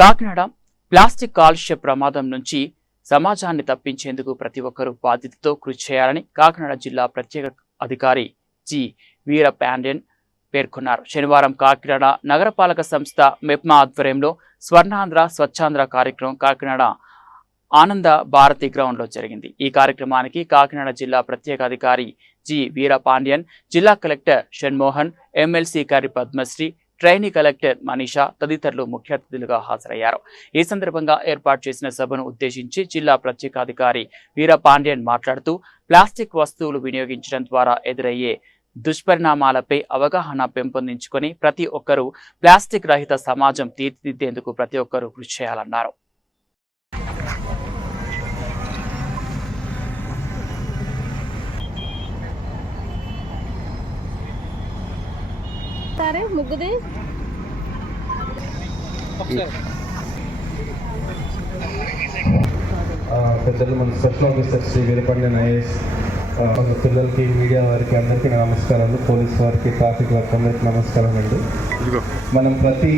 Kakinada plastic కాలుష్య ప్రమాదం నుంచి సమాజాన్ని తప్పించేందుకు ప్రతి ఒక్కరూ బాధ్యతతో కృషి చేయాలని కాకినాడ జిల్లా ప్రత్యేక అధికారి జి వీర పాండ్యన్ పేర్కొన్నారు. శనివారం కాకినాడ నగరపాలక సంస్థ మెప్మా ఆధ్వర్యంలో స్వర్ణాంధ్ర స్వచ్ఛాంధ్ర కార్యక్రమం కాకినాడ ఆనంద భారతి గ్రౌండ్లో జరిగింది. ఈ కార్యక్రమానికి కాకినాడ జిల్లా ప్రత్యేక అధికారి జి వీర పాండ్యన్ జిల్లా కలెక్టర్ షణ్మోహన్ ఎమ్మెల్సీ కరి పద్మశ్రీ ట్రైనీ కలెక్టర్ మనీషా తదితరులు ముఖ్య అతిథులుగా హాజరయ్యారు. ఈ సందర్భంగా ఏర్పాటు చేసిన సభను ఉద్దేశించి జిల్లా ప్రత్యేకాధికారి వీర పాండ్యన్ మాట్లాడుతూ ప్లాస్టిక్ వస్తువులు వినియోగించడం ద్వారా ఎదురయ్యే దుష్పరిణామాలపై అవగాహన పెంపొందించుకొని ప్రతి ఒక్కరూ ప్లాస్టిక్ రహిత సమాజం తీర్చిదిద్దేందుకు ప్రతి ఒక్కరూ కృషి చేయాలన్నారు. సరే ముగ్గుది. పెద్దలు మన special officer Shri Veerapandian IAS మన పిల్లలకి మీడియా వారికి అందరికీ నమస్కారాలు పోలీస్ వారికి ట్రాఫిక్ వారికి అందరికీ నమస్కారం అండి. మనం ప్రతి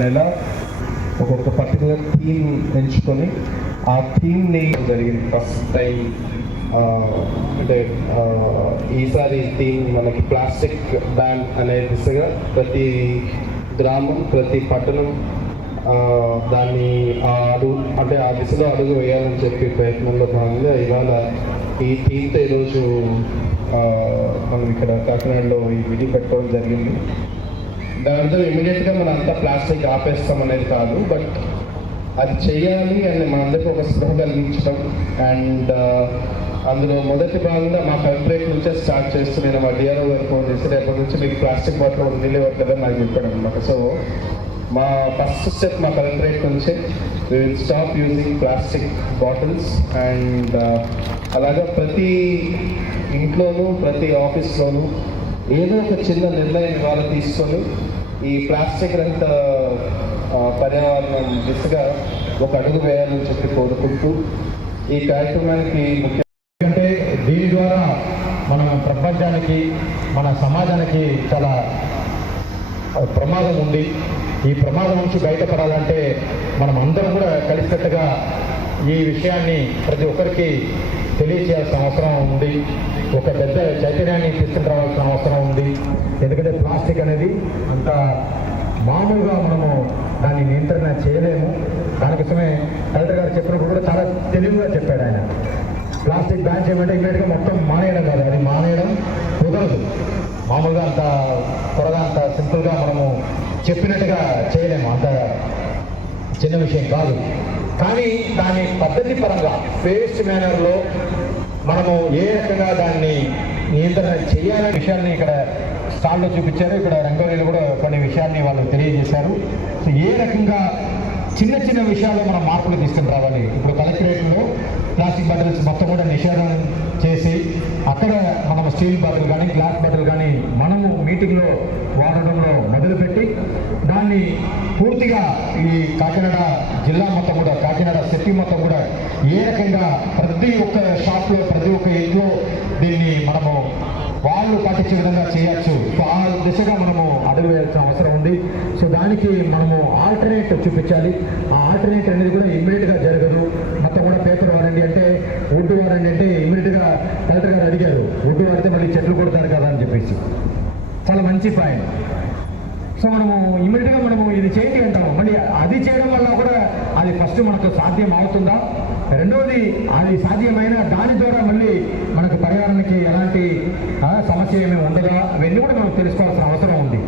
నెల ఒక్కొక్క పర్టికులర్ థీమ్ ఎంచుకొని ఆ థీమ్ని జరిగింది ఫస్ట్ టైం అంటే ఈసారి థీమ్ మనకి ప్లాస్టిక్ బ్యాన్ అనే దిశగా ప్రతి గ్రామం ప్రతి పట్టణం దాన్ని అడుగు అంటే ఆ దిశలో అడుగు వేయాలని చెప్పి ప్రయత్నంలో భాగంగా ఇవాళ ఈ థీమ్తో ఈరోజు మనం ఇక్కడ కాకినాడలో ఈ విధి పెట్టుకోవడం జరిగింది. దాని అర్థం ఇమీడియట్గా మనం అంతా ప్లాస్టిక్ ఆపేస్తాం అనేది కాదు బట్ అది చేయాలి అని మనందరికీ ఒక స్పృహ కలిగించడం. అండ్ అందులో మొదటి భాగంగా మా కలెక్టరేట్ నుంచే స్టార్ట్ చేస్తూ నేను మా డిఆర్ఓ గారికి ఫోన్ చేసి రేపటి నుంచి మీకు ప్లాస్టిక్ బాటిల్ వదిలే కదా నాకు చెప్పాడు అనమాట సో మా ఫస్ట్ స్టెప్ మా కలెక్టరేట్ నుంచి will stop using plastic bottles and అలాగా ప్రతి ఇంట్లోనూ ప్రతి ఆఫీస్లోనూ ఏదో ఒక చిన్న నిర్ణయం ఇవాళ తీసుకొని ఈ ప్లాస్టిక్ రహిత పర్యావరణం దిశగా ఒక అడుగు వేయాలని చెప్పి కోరుకుంటూ ఈ కార్యక్రమానికి ముఖ్య ద్వారా మన ప్రపంచానికి మన సమాజానికి చాలా ప్రమాదం ఉంది. ఈ ప్రమాదం నుంచి బయటపడాలంటే మనం అందరం కూడా కలిసికట్టుగా ఈ విషయాన్ని ప్రతి ఒక్కరికి తెలియచేయాల్సిన అవసరం ఉంది. ఒక పెద్ద చైతన్యాన్ని తీసుకుని రావాల్సిన అవసరం ఉంది. ఎందుకంటే ప్లాస్టిక్ అనేది అంత మామూలుగా మనము దాన్ని నియంత్రణ చేయలేము. దానికోసమే కలెక్టర్ గారు చెప్పినప్పుడు కూడా చాలా తెలివిగా చెప్పాడు ఆయన. ప్లాస్టిక్ బ్యాన్ చేయమంటే ఇమీడియట్గా మొత్తం మానేయడం కాదు. అది మానేయడం కుదరదు. మామూలుగా అంత త్వరగా అంత సింపుల్గా మనము చెప్పినట్టుగా చేయలేము. అంత చిన్న విషయం కాదు. కానీ దాని పద్ధతి పరంగా ఫేస్ట్ మేనర్లో మనము ఏ రకంగా దాన్ని నియంత్రణ చేయాలనే విషయాన్ని ఇక్కడ స్టాల్లో చూపించారు. ఇక్కడ రంగోలీలు కూడా కొన్ని విషయాన్ని వాళ్ళు తెలియజేశారు. సో ఏ రకంగా చిన్న చిన్న విషయాల్లో మనం మార్పులు తీసుకుని రావాలి? ఇప్పుడు కలెక్టరేట్లో ప్లాస్టిక్ బాటిల్స్ మొత్తం కూడా నిషేధం చేసి అక్కడ మనం స్టీల్ బాటిల్ కానీ గ్లాస్ బాటిల్ కానీ మనము మీటింగ్లో వాడడంలో మొదలుపెట్టి దాన్ని పూర్తిగా ఈ కాకినాడ జిల్లా మొత్తం కూడా కాకినాడ సిటీ మొత్తం కూడా ఏ రకంగా ప్రతి ఒక్క షాప్లో ప్రతి ఒక్క ఇంట్లో దీన్ని మనము వాళ్ళు పాటించే విధంగా చేయొచ్చు. సో ఆ దిశగా మనము అడుగు వేయాల్సిన అవసరం ఉంది. సో దానికి మనము ఆల్టర్నేట్ చూపించాలి. ఆ ఆల్టర్నేట్ అనేది కూడా ఇమ్మీడియట్గా జరగదు మొత్తం కూడా పేపర్ వాడండి అంటే వుడ్ వాడండి అంటే ఇమ్మీడియట్గా కలెక్టర్ గారు అడిగారు మళ్ళీ చెట్లు కొడతారు కదా అని చెప్పేసి. చాలా మంచి పాయింట్. సో మనము ఇమీడియట్గా మనము ఇది చేయండి అంటాము. మళ్ళీ అది చేయడం వల్ల కూడా అది ఫస్ట్ మనకు సాధ్యం అవుతుందా? రెండవది అది సాధ్యమైన దాని ద్వారా మళ్ళీ మనకు పర్యావరణానికి ఎలాంటి సమస్య ఏమీ ఉండదా? అవన్నీ కూడా మనం తెలుసుకోవాల్సిన అవసరం ఉంది.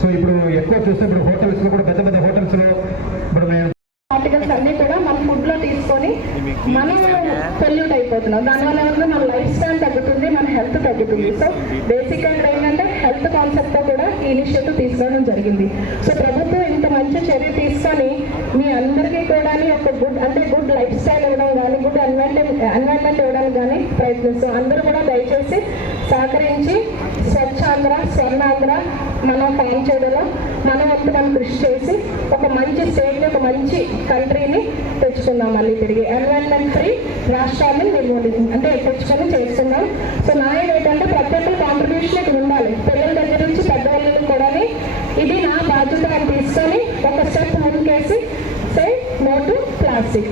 సో ఇప్పుడు ఎక్కువ చూస్తే ఇప్పుడు హోటల్స్లో కూడా పెద్ద పెద్ద ఆర్టికల్స్ అన్ని కూడా మన ఫుడ్లో తీసుకొని మనం పొల్యూట్ అయిపోతున్నాం. దానివల్ల ఏమవుతుంది? మన లైఫ్ స్టైల్ తగ్గుతుంది మన హెల్త్ తగ్గుతుంది. సో బేసిక్గా ఏంటంటే హెల్త్ కాన్సెప్ట్తో కూడా ఈ ఇనిషియేటివ్ తీసుకోవడం జరిగింది. సో ప్రభుత్వం ఇంత మంచి చర్య తీసుకొని మీ అందరికీ కూడా ఒక గుడ్ అంటే గుడ్ లైఫ్ స్టైల్ ఇవ్వడం కానీ గుడ్ ఎన్వైరన్మెంట్ ఎన్వైరన్మెంట్ ఇవ్వడం కానీ ప్రయత్నిస్తాం అందరూ కూడా దయచేసి సహకరించి స్వచ్ఛాంధ్ర స్వర్ణాంధ్ర మనం ఫామ్ చేయడంలో మన వంతు మనం కృషి చేసి మంచి కంట్రీని తెచ్చుకుందాం మళ్ళీ తిరిగి. ఎన్వైరన్మెంట్ ఫ్రీ రాష్ట్రాన్ని నిర్మూలి అంటే తెచ్చుకొని చేస్తున్నాం. సో నా ఏంటంటే ప్రతి ఒక్కరి కాంట్రిబ్యూషన్ ఇక్కడ ఉండాలి. పిల్లల దగ్గర నుంచి పెద్దవాళ్ళు కూడా ఇది నా బాధ్యత అని తీసుకొని ఒక స్టెప్ ముందుకేసి ప్లాస్టిక్